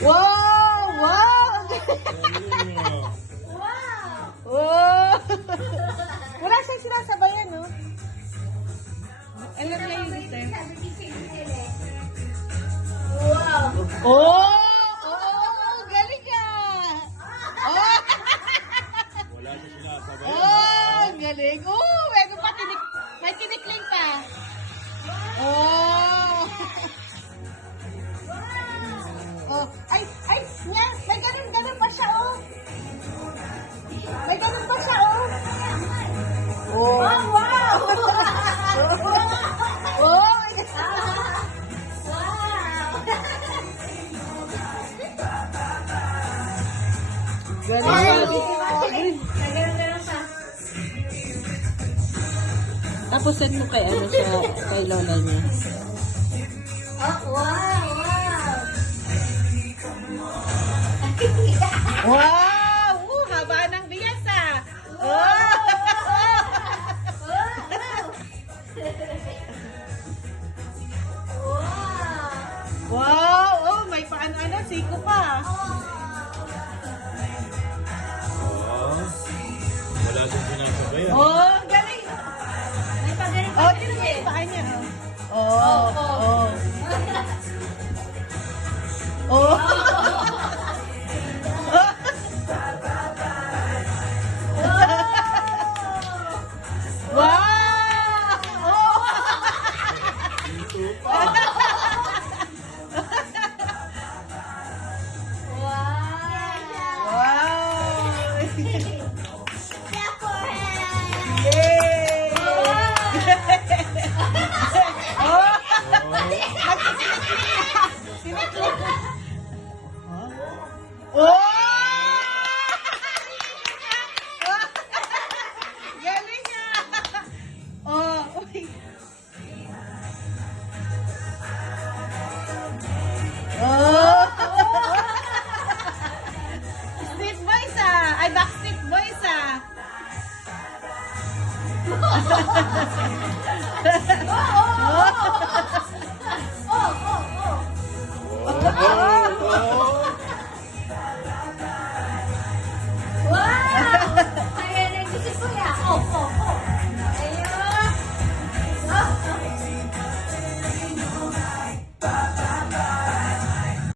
Wow! Wow! Wow! Wala siyang sinasabayan, no? Alam niya yung gusto. Wow! Oh! Oh! Galing ka! Oh! Wala siya sinasabay. Oh! Galing! Oh! Meron pa may tinikling pa. Oh! Oh! Ay! Ay! Nga! May ganun pa siya, oh! May ganun pa siya, oh! Oh! Oh, wow! Oh! My God! Galing! Nagano pa. Tapos send mo kay ano sa kay lola niya. Oh, wow! Wow! Wow! Haba ng biyas ah! Oh! Wow! Oh, may paano-ano, siko pa. Wala siyang sinasabay. Oh, galing! May pagaling Oh, tinan mo yung paa niya. Oh, oh. Oh. Wow! Oh! Wow! Yay! Oh! Oh! Galing nga! Oh, uy. Oh! Street boys ah! Ay, backstreet boys ah!